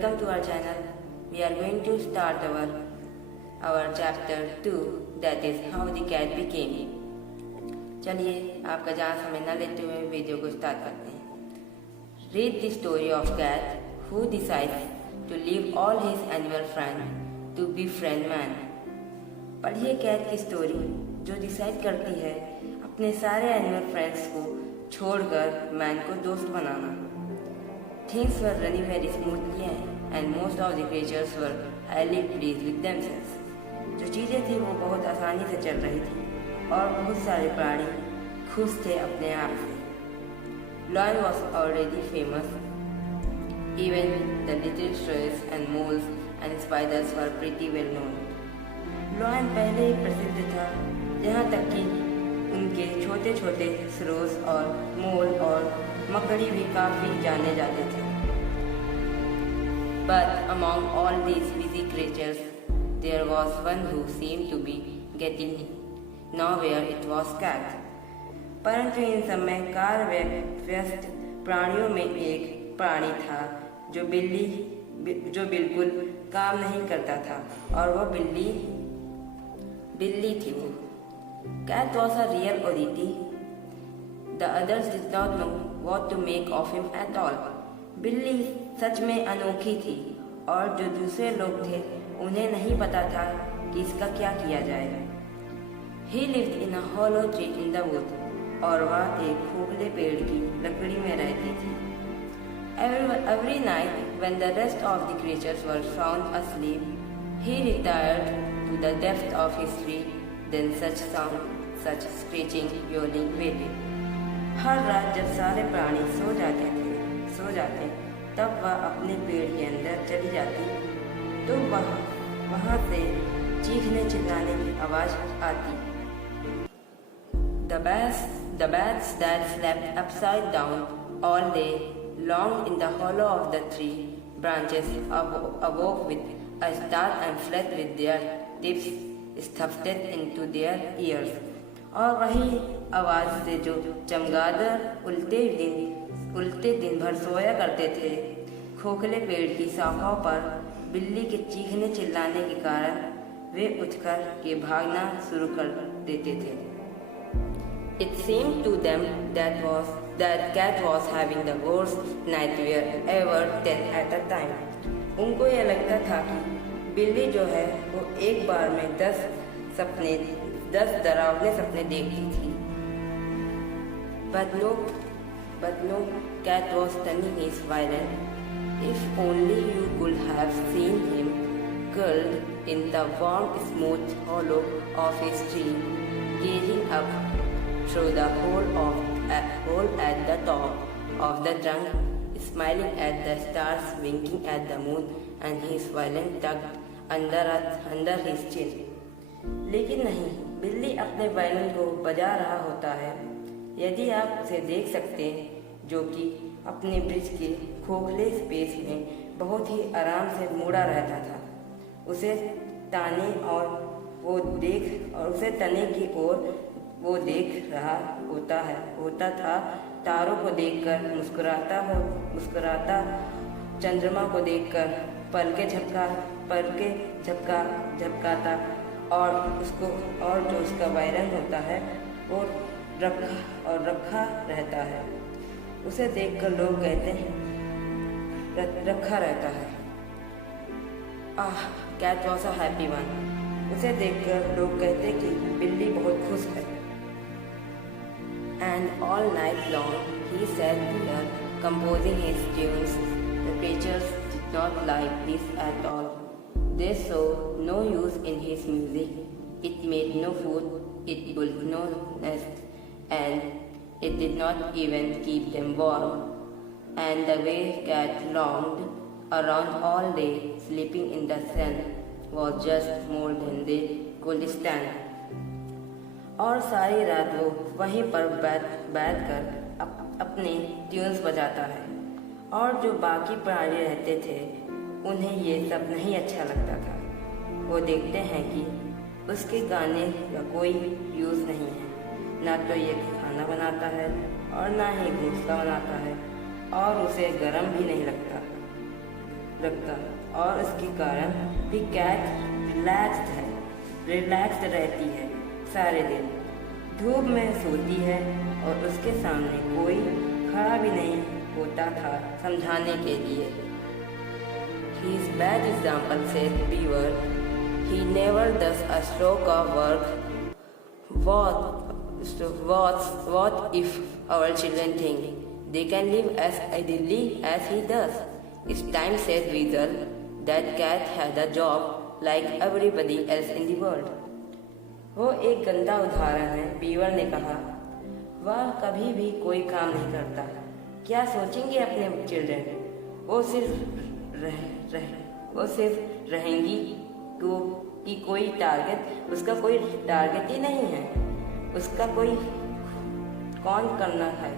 Welcome to our channel. We are going to start our chapter 2, that is how the cat became. चलिए आपका ज़्यादा समय न लेते हुए वीडियो को स्टार्ट करते हैं. Read the story of cat who decides to leave all his animal friends to befriend man. पढ़िए कैट की स्टोरी जो डिसाइड करती है अपने सारे एनिमल फ्रेंड्स को छोड़कर मैन को दोस्त बनाना. Things were running very smoothly and most of the creatures were highly pleased with themselves. जो चीज़ें थी वो बहुत आसानी से चल रही थी और बहुत सारे प्राणी खुश थे अपने आप से. Lion was already famous. Even the little shrews and moles and spiders were pretty well known. Lion पहले ही प्रसिद्ध था, यहाँ तक कि उनके छोटे छोटे श्रोस और मोल और मकड़ी भी काफ़ी जाने जाते थे. But among all these busy creatures, there was one who seemed to be getting nowhere. It was cat. परंतु इन समय कार्य व्यस्त प्राणियों में एक प्राणी था जो बिल्कुल काम नहीं करता था और वह बिल्ली थी. वो Cat was a real oddity. The others did not know what to make of him at all. बिल्ली सच में अनोखी थी और जो दूसरे लोग थे उन्हें नहीं पता था कि इसका क्या किया जाए. He lived in a hollow tree in the wood. और वह एक खोखले पेड़ की लकड़ी में रहती थी. Every night when the rest of the creatures were sound asleep, he retired to the depth of his tree. Then such sound, such screeching, yowling, wailing. हर रात जब सारे प्राणी सो जाते तब वह अपने पेड़ के अंदर चली जाती तो वहाँ से चीखने चिल्लाने की आवाज़ आती. The bats that slept upside down all day long in the hollow of the tree branches awoke with a start and fled with their tips stuffed into their ears. और वही आवाज़ से जो चमगादड़ उल्टे दिन भर सोया करते थे खोखले पेड़ की शाखाओं पर बिल्ली के चीखने चिल्लाने के कारण वे उठकर के भागना शुरू कर देते थे. It seemed to them that cat was having the worst nightmare ever 10 at a time. उनको यह लगता था कि बिल्ली जो है वो एक बार में 10 डरावने सपने देखती थी. But no, cat was turning his violent. If only you could have seen him curled in the warm, smooth hollow of his tree, gazing up through the hole at the top of the trunk, smiling at the stars, winking at the moon, and his violin tucked under his chin. लेकिन नहीं, बिल्ली अपने violin को बजा रहा होता है. यदि आप उसे देख सकते हैं जो कि अपने ब्रिज के खोखले स्पेस में बहुत ही आराम से मुड़ा रहता था. उसे तने की ओर वो देख रहा होता था. तारों को देखकर मुस्कुराता चंद्रमा को देखकर पलके झपकाता और जो उसका वायरन होता है वो रखा रहता है. उसे देखकर लोग कहते हैं रखा रहता है. Cat was a happy one. उसे देखकर लोग कहते कि बिल्ली बहुत खुश है. And all night long he sat there composing his tunes. The creatures did not like this at all. They saw no use in his music. It made no food, it built no nest, and it did not even keep them warm. And the way cat roamed around all day, sleeping in the sun, was just more than they could stand. और सारी रात वो वहीं पर बैठ कर अपने tunes बजाता है. और जो बाकी प्राणी रहते थे उन्हें ये सब नहीं अच्छा लगता था. वो देखते हैं कि उसके गाने का कोई यूज़ नहीं है. ना तो ये खाना बनाता है और ना ही घोंसला बनाता है और उसे गर्म भी नहीं लगता. रखता और उसके कारण भी कैट रिलैक्स्ड रहती है सारे दिन। धूप में सोती है और उसके सामने कोई खड़ा भी नहीं होता था समझाने के लिए। His bad example said Beaver, he never does a stroke of work. What if our children think they can live as idly as he does? It's time, said Weasel, that cat had a job like everybody else in the world. वो एक गंदा उदाहरण है, beaver ने कहा। वह कभी भी कोई काम नहीं करता। क्या सोचेंगे अपने चिल्ड्रन? वो सिर्फ रहेंगी कि कोई टारगेट, उसका कोई टारगेट ही नहीं है, उसका कोई कौन करना है।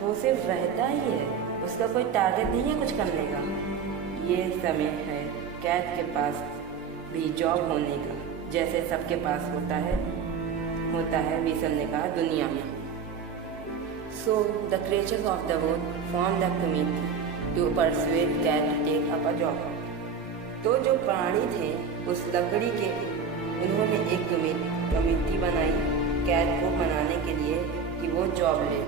वो सिर्फ रहता ही है, उसका कोई टारगेट नहीं है कुछ करने का। ये समय है कैट के पास भी जॉब होने का, जैसे सबके पास होता है वीसल ने कहा दुनिया में। So the creatures of the wood formed a committee to persuade cat to take up a job. तो जो प्राणी थे उस लकड़ी के, उन्होंने एक कमेटी बनाई कैट को मनाने के लिए कि वो जॉब ले।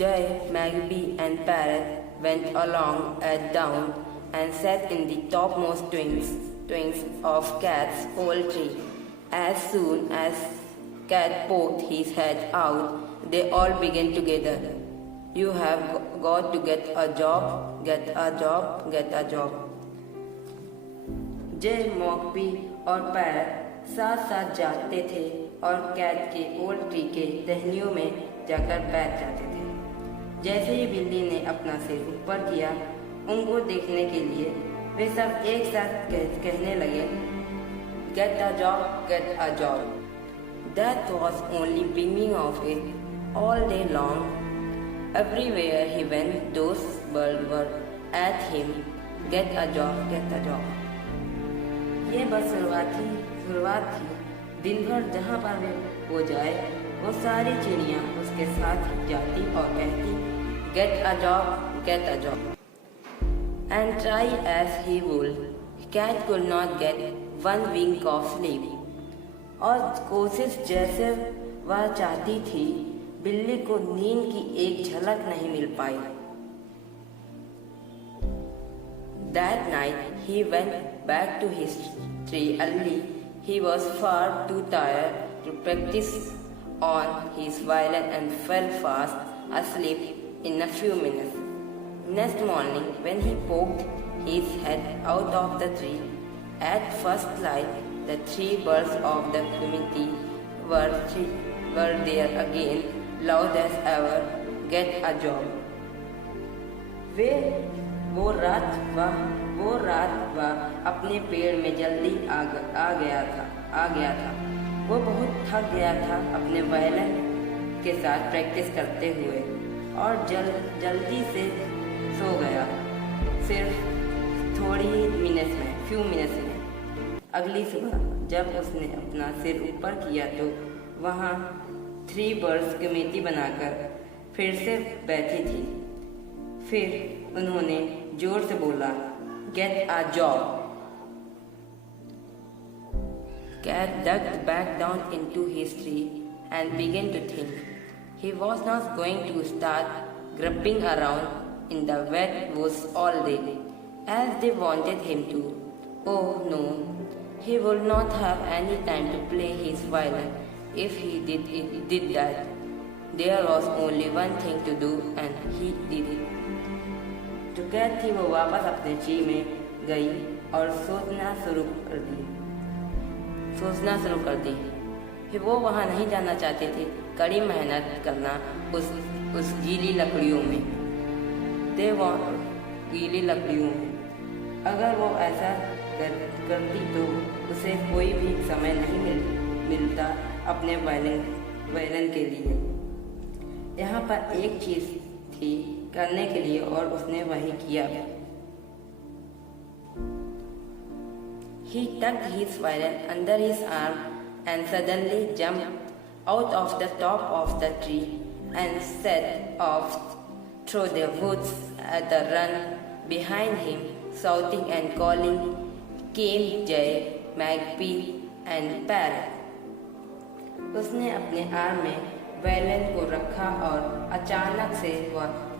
Jay, Magpie and Parrot went along at dawn and sat in the topmost twings of Cat's old tree. As soon as Cat poked his head out, they all began together. You have got to get a job, get a job, get a job. Jay, Magpie और parrot साथ साथ जागते थे और cat के old tree के टहनियों में जाकर बैठ जाते थे। जैसे ही बिल्ली ने अपना सिर ऊपर किया उनको देखने के लिए, वे सब एक साथ कहने लगे, Get a job, get a job. That was only beaming of it all day long. Everywhere he went, those birds were at him, Get a job, get a job. ये बस शुरुआत थी। दिन भर जहाँ पर वो जाए वो सारी चिड़ियाँ उसके साथ जाती और कहती, Get a job, get a job. And try as he would, cat could not get one wink of sleep. और कोशिश जैसे वह चाहती थी, बिल्ली को नींद की एक झलक नहीं मिल पाई। That night he went back to his tree early. He was far too tired to practice on his violin and fell fast asleep in a few minutes. Next morning, when he poked his head out of the tree, at first light, the three birds of the committee were there again, loud as ever, Get a job. वो रात वह अपने पेड़ में जल्दी आ गया था। वो बहुत थक गया था अपने वायलिन के साथ प्रैक्टिस करते हुए और जल्दी से सो गया, सिर्फ few minutes में। अगली सुबह जब उसने अपना सिर ऊपर किया तो वहाँ 3 बर्ड्स कमेटी बनाकर फिर से बैठी थी। फिर उन्होंने जोर से बोला, Get a job. Cat ducked back down into his tree and began to think. He was not going to start groping around in the wet woods all day, as they wanted him to. Oh no, he would not have any time to play his violin if he did that. There was only one thing to do and he did it. जो cat थी वो वापस अपने tree में गई और सोचना शुरू कर दी। फिर वो वहाँ नहीं जाना चाहते थे, कड़ी मेहनत करना उस गीली लकड़ियों में। अगर वो ऐसा करती तो उसे कोई भी समय नहीं मिलता अपने वायलिन के लिए। यहाँ पर एक चीज थी करने के लिए और उसने वही किया। He tucked his violin under his arm and suddenly jumped out of the top of the tree and set off through the woods at the run behind him, shouting and calling, came Jay, Magpie and Parrot. उसने अपने arm में Waylon को रखा और अचानक से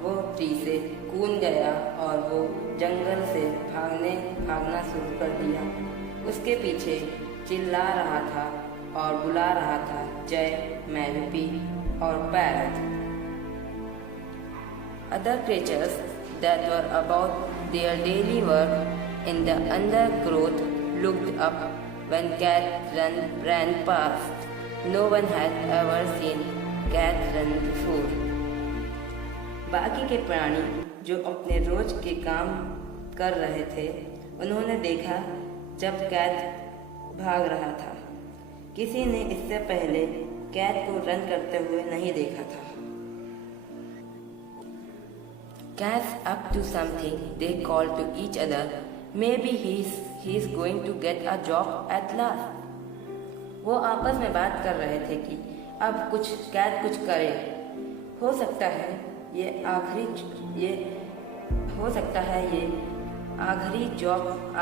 वो tree से कूद गया और वो जंगल से भागना शुरू कर दिया। उसके पीछे चिल्ला रहा था और बुला रहा था जय, मैगपी और parrot. Other creatures that were about their daily work in the undergrowth looked up when Cat ran past. No one had ever seen Cat run before. बाकी के प्राणी जो अपने रोज के काम कर रहे थे, उन्होंने देखा जब कैट भाग रहा था। किसी ने इससे पहले कैट को रन करते हुए नहीं देखा था। Cat's up to something, they called to each other. Maybe he's going to get a job at last. वो आपस में बात कर रहे थे कि अब कैट कुछ करे। हो सकता है ये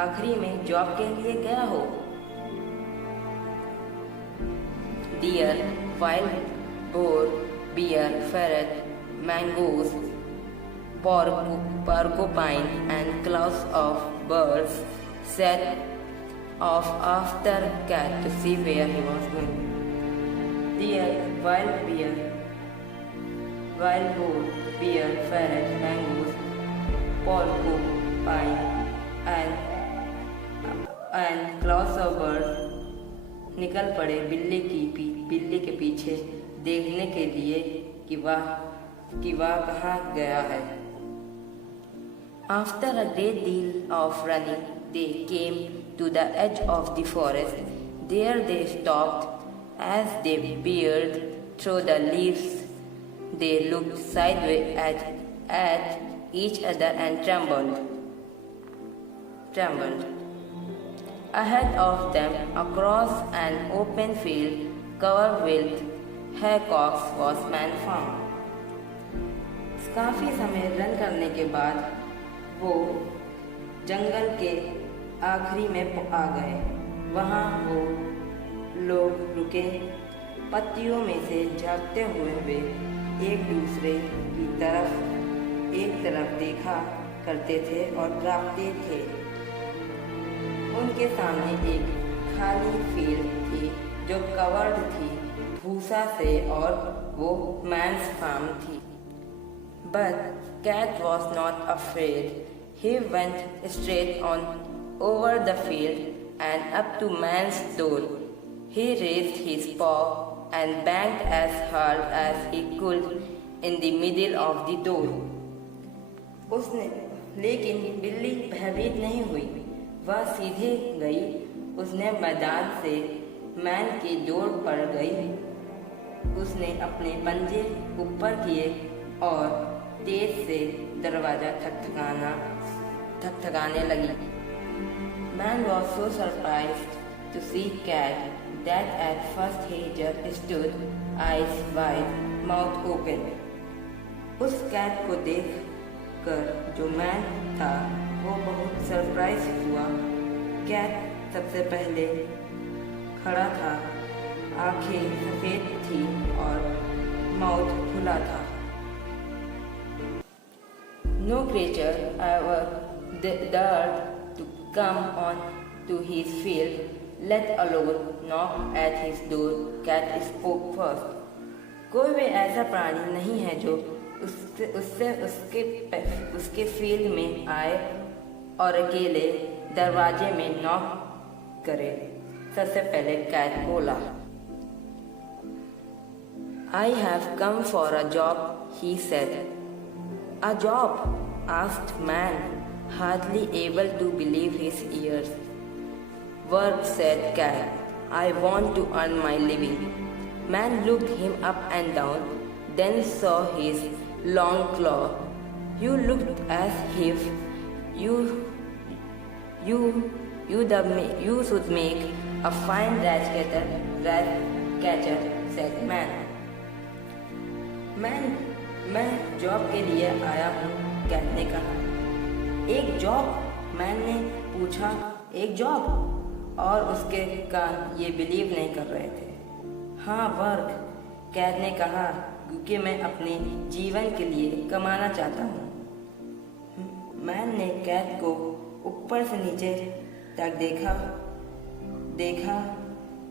आखिरी में जॉब के लिए गया हो। Deer, wild boar, bear, ferret, mangoes, porcupine and clouds of birds set off after Cat to see where he was going. Deer, wild boar, bear, ferret, mangoes, porcupine and clouds of birds निकल पड़े बिल्ली के पीछे देखने के लिए कि वह कहाँ गया है। After a great deal of running, they came to the edge of the forest. There they stopped. As they peered through the leaves, they looked sideways at each other and trembled. Ahead of them, across an open field covered with haycocks, was man found. काफी समय run करने के बाद वो जंगल के आखिरी में आ गए। वहाँ वो लोग रुके, पत्तियों में से झाँकते हुए वे एक दूसरे की तरफ देखा करते थे और कांपते थे। उनके सामने एक खाली फील्ड थी जो कवर्ड थी भूसा से और वो मैन्स फार्म थी। But Cat was not afraid. He went straight on over the field and up to man's door. He raised his paw and banged as hard as he could in the middle of the door. लेकिन बिल्ली भयभीत नहीं हुई। वह सीधे गई। उसने मैदान से मैन की डोर पर गई। उसने अपने पंजे ऊपर किए और तेज से दरवाजा ठकठकाने लगी। Man was so surprised to see Cat that at first he just stood, eyes wide, mouth open. उस कैट को देखकर जो मैन था वो बहुत सरप्राइज हुआ। कैट सबसे पहले खड़ा था, आंखें सफेद थी और माउथ खुला था। No creature ever dared to come on to his field, let alone knock at his door. Cat spoke first. कोई भी ऐसा प्राणी नहीं है जो उसके फील्ड में आए और अकेले दरवाजे में नॉक करे। सबसे पहले कैट बोला। I have come for a job, he said. A job? Asked man, hardly able to believe his ears. Work, said Cat. I want to earn my living. Man looked him up and down, then saw his long claw. You looked as if you should make a fine rat catcher, said man. मैं job के लिए आया हूँ, cat ने कहा। एक job? Man ने पूछा। एक जॉब? और उसके कान ये बिलीव नहीं कर रहे थे। हाँ, वर्क, कैट ने कहा, क्योंकि मैं अपने जीवन के लिए कमाना चाहता हूँ। मैन ने कैट को ऊपर से नीचे तक देखा,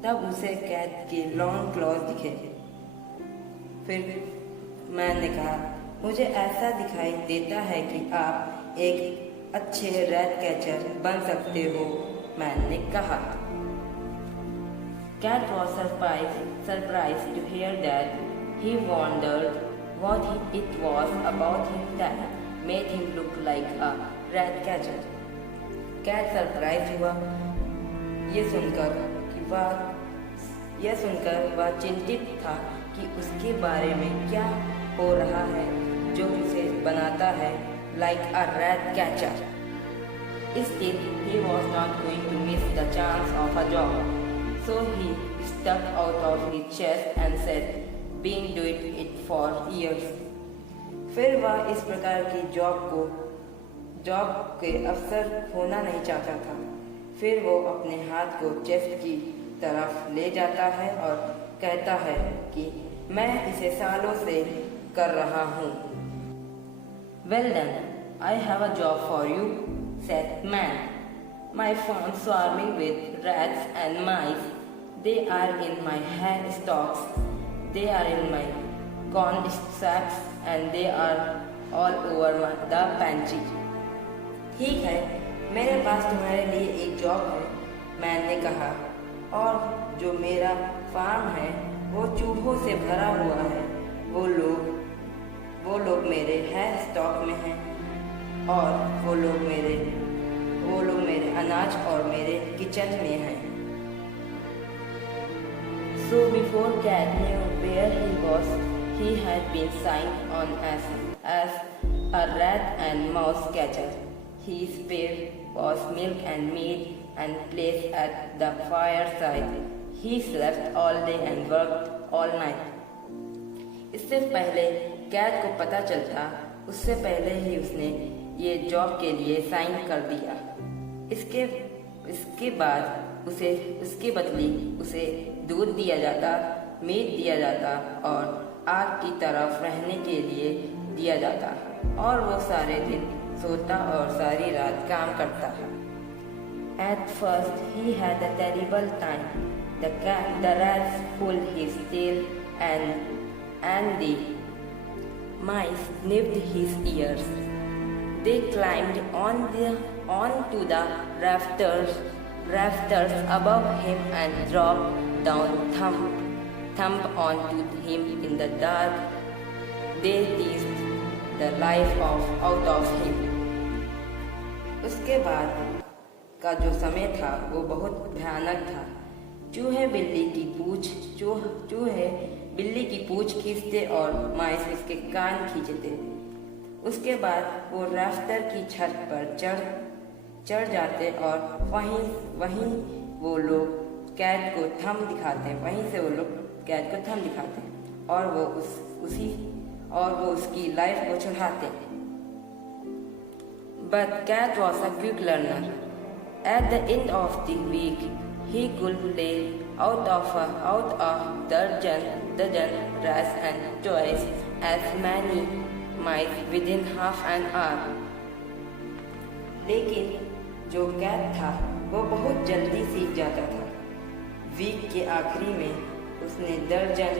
तब उसे कैट के लॉन्ग क्लॉज दिखे। फिर मैन ने कहा, मुझे ऐसा दिखाई देता है कि आप एक अच्छे रैट कैचर बन सकते हो, मैन ने कहा। Cat was surprised to hear that. He wondered what it was about him that made him look like a rat catcher. Cat surprise हुआ यह सुनकर वह चिंतित था कि उसके बारे में क्या हो रहा है जो उसे बनाता है like a rat catcher. Still, he was not going to miss the chance of a job. So he stuck out of his chest and said, been doing it for years. फिर वह इस प्रकार की जॉब के अवसर होना नहीं चाहता था। फिर वो अपने हाथ को चेस्ट की तरफ ले जाता है और कहता है कि मैं इसे सालों से कर रहा हूँ। Well then, I have a job for you, said man. My farm swarming with rats and mice. They are in my hay stocks. They are in my corn sacks and they are all over the pantry. ठीक है, मेरे पास तुम्हारे लिए एक job है, man ने कहा, और जो मेरा फार्म है वो चूहों से भरा हुआ है। वो लोग मेरे है स्टॉक में हैं और वो लोग मेरे अनाज और मेरे किचन में हैं। So before Cat knew where he was, he had been signed on as a rat and mouse catcher. His fare was milk and meat and placed at the fireside. He slept all day and worked all night. इससे पहले cat को पता चलता, उससे पहले ही उसने ये job के लिए साइन कर दिया। इसके बाद उसके बदले उसे दूध दिया जाता, मीट दिया जाता और आग की तरफ रहने के लिए दिया जाता, और वो सारे दिन सोता और सारी रात काम करता। At first he had a terrible time. The rats pulled his tail and the mice nipped his ears. They climbed onto the rafters above him and dropped down thump onto him in the dark. They teased the life out of him. उसके बाद का जो समय था वो बहुत भयानक था। चूहे बिल्ली की पूंछ खींचते और माइस उसके कान खींचते। उसके बाद वो राफ्टर की छत पर चढ़ जाते और वहीं वो लोग कैट को थंब दिखाते और वो उसकी लाइफ को चढ़ाते। But Cat was a quick learner. At the end of the week, he could lay out a dozen rats and twice as many mice within half an hour. लेकिन जो cat था वो बहुत जल्दी सीख जाता था। वीक के आखिरी में उसने दर्जन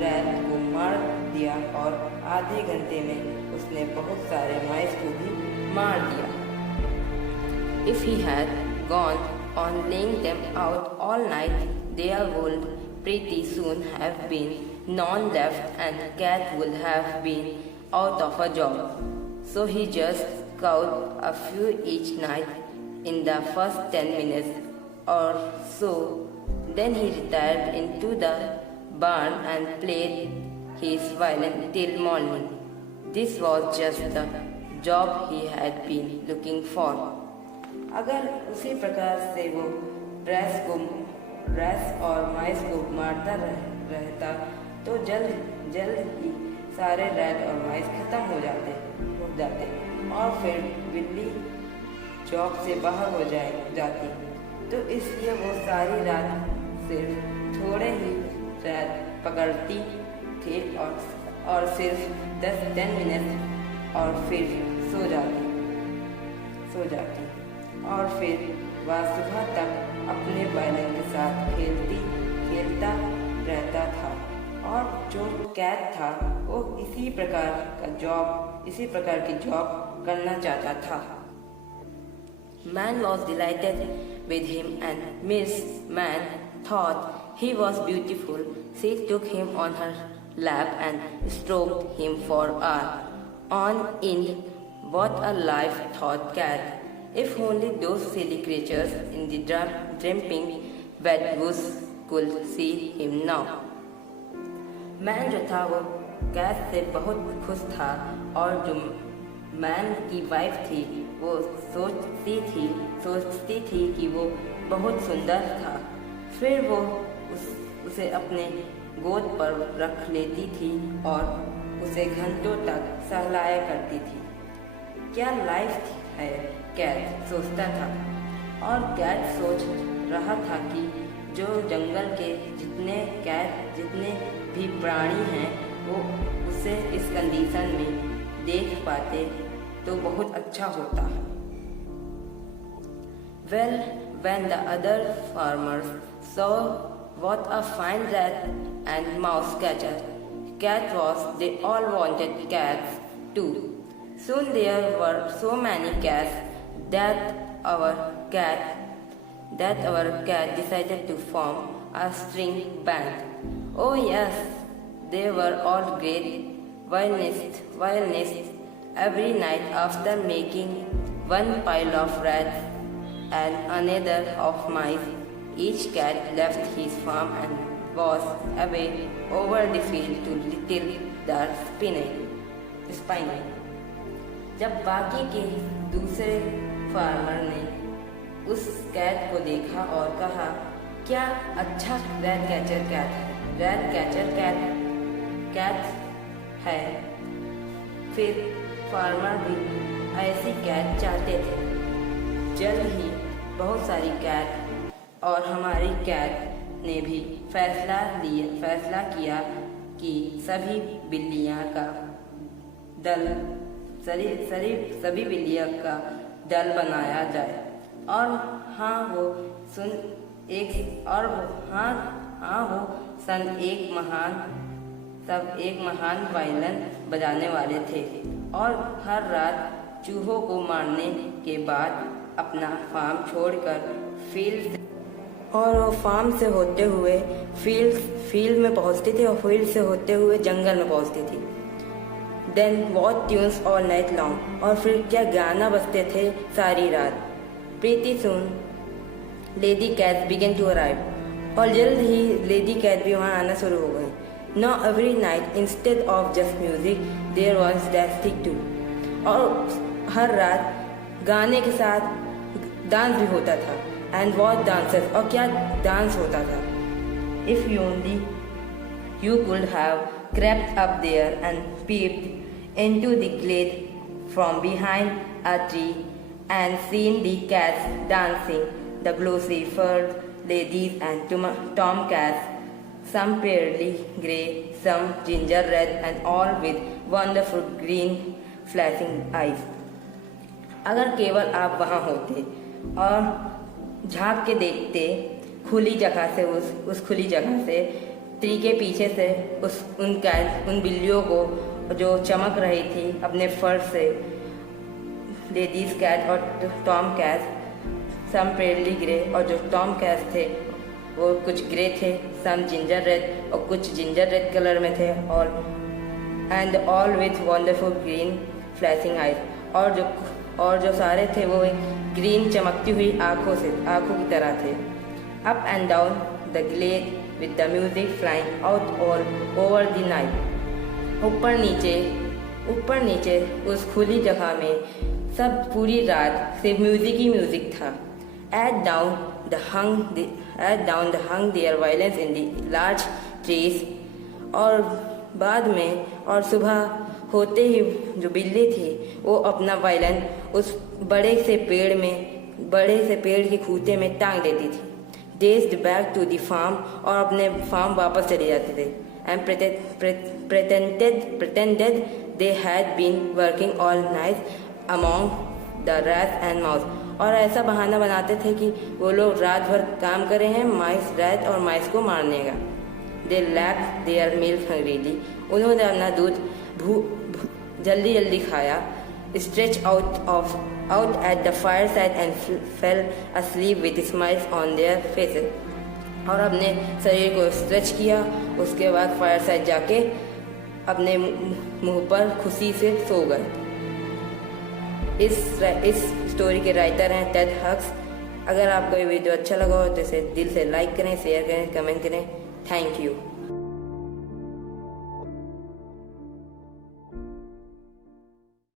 रैट को मार दिया और आधे घंटे में उसने बहुत सारे माइस को भी मार दिया। If he had gone on laying them out all night, there would pretty soon have been none left and Cat would have been out of a job. So he just caught a few each night in the first 10 minutes or so. Then he retired into the barn and played his violin till morning. This was just the job he had been looking for. अगर उसी प्रकार से वो rats और माइस को मारता रहता तो जल्द ही सारे रैट और माइस खत्म हो जाते और फिर बिल्ली चौक से बाहर हो जाती। तो इसलिए वो सारी रात सिर्फ थोड़े ही रैट पकड़ती थी और सिर्फ 10 मिनट और फिर सो जाती और फिर वह सुबह तक अपने बैलन के साथ खेलता रहता था। और जो कैट था वो इसी प्रकार की जॉब करना चाहता था। Man was delighted with him and Miss Man thought he was beautiful. She took him on her lap and stroked him for hours on end. What a life, thought Cat. If only those silly creatures in the dripping wet woods could see him now. Man जो था वो cat से बहुत खुश था और जो man की वाइफ थी वो सोचती थी कि वो बहुत सुंदर था। फिर वो उसे अपने गोद पर रख लेती थी और उसे घंटों तक सहलाया करती थी। क्या लाइफ है, कैट सोचता था। और कैट सोच रहा था कि जो जंगल के जितने भी प्राणी हैं वो उसे इस कंडीशन में देख पाते तो बहुत अच्छा होता। Well, when the other farmers saw what a fine rat and mouse cat was, they all wanted cats too. Soon there were so many cats that our cat decided to form a string band. Oh yes, they were all great violinists. Every night after making one pile of rats and another of mice, each cat left his farm and was away over the field to little dark spiny. जब बाकी के दूसरे farmer ने उस cat को देखा और कहा, क्या अच्छा रैट कैचर कैट है। फिर फार्मर भी ऐसी कैट चाहते थे। जल्द ही बहुत सारी कैट और हमारी कैट ने भी फैसला किया कि सभी बिल्लियां का दल बनाया जाए। और वो एक महान वायलिन बजाने वाले थे और हर रात चूहों को मारने के बाद अपना फार्म छोड़कर फार्म से होते हुए फील्ड में पहुंचती थी और फील्ड से होते हुए जंगल में पहुंचती थी। Then what tunes all night long, और फिर क्या गाना बजते थे सारी रात। Pretty soon Lady Cat began to arrive, और जल्द ही लेडी कैट भी वहाँ आना शुरू हो गई। Now every night instead of just music there was dancing too, और हर रात गाने के साथ डांस भी होता था। And what dances, और क्या डांस होता था। If you could have crept up there and peeped into the glade from behind a tree and seen the cats dancing, the glossy furred ladies and tomcats, some pearly grey, some ginger red, and all with wonderful green flashing eyes. अगर केवल आप वहाँ होते और झाँक के देखते खुली जगह से उस खुली जगह से ट्री के पीछे से उन बिल्लियों को जो चमक रही थी अपने फर से, लेडीज कैट और टॉम कैट, सम पेरली ग्रे, और जो टॉम कैट थे वो कुछ ग्रे थे, सम जिंजर रेड और कुछ जिंजर रेड कलर में थे, और and all with wonderful green flashing eyes, और जो सारे थे वो ग्रीन चमकती हुई आँखों की तरह थे। Up and down the glade with the music flying out all over the night. ऊपर नीचे उस खुली जगह में सब पूरी रात सिर्फ म्यूजिक ही म्यूजिक था। At down the hung their violins in the large trees, और बाद में और सुबह होते ही जो बिल्ली थी वो अपना वायलिन उस बड़े से पेड़ के खूंटे में टांग देती थी। Days back to the farm और अपने फार्म वापस चले जाते थे and pretended they had been working all night among the rats and mouse। और ऐसा बहाना बनाते थे कि वो लोग रात भर काम कर रहे हैं माइस, रैट और माइस को मारने का। They lapped their milk hungrily। उन्होंने अपना दूध जल्दी खाया। Stretched out at the fireside and fell asleep with smiles on their faces। और अपने शरीर को स्ट्रेच किया, उसके बाद फायरसाइड जाके अपने मुंह पर खुशी से सो गए। इस स्टोरी के राइटर हैं टेड हक्स। अगर आपको ये वीडियो अच्छा लगा हो तो इसे दिल से लाइक करें, शेयर करें, कमेंट करें। Thank you.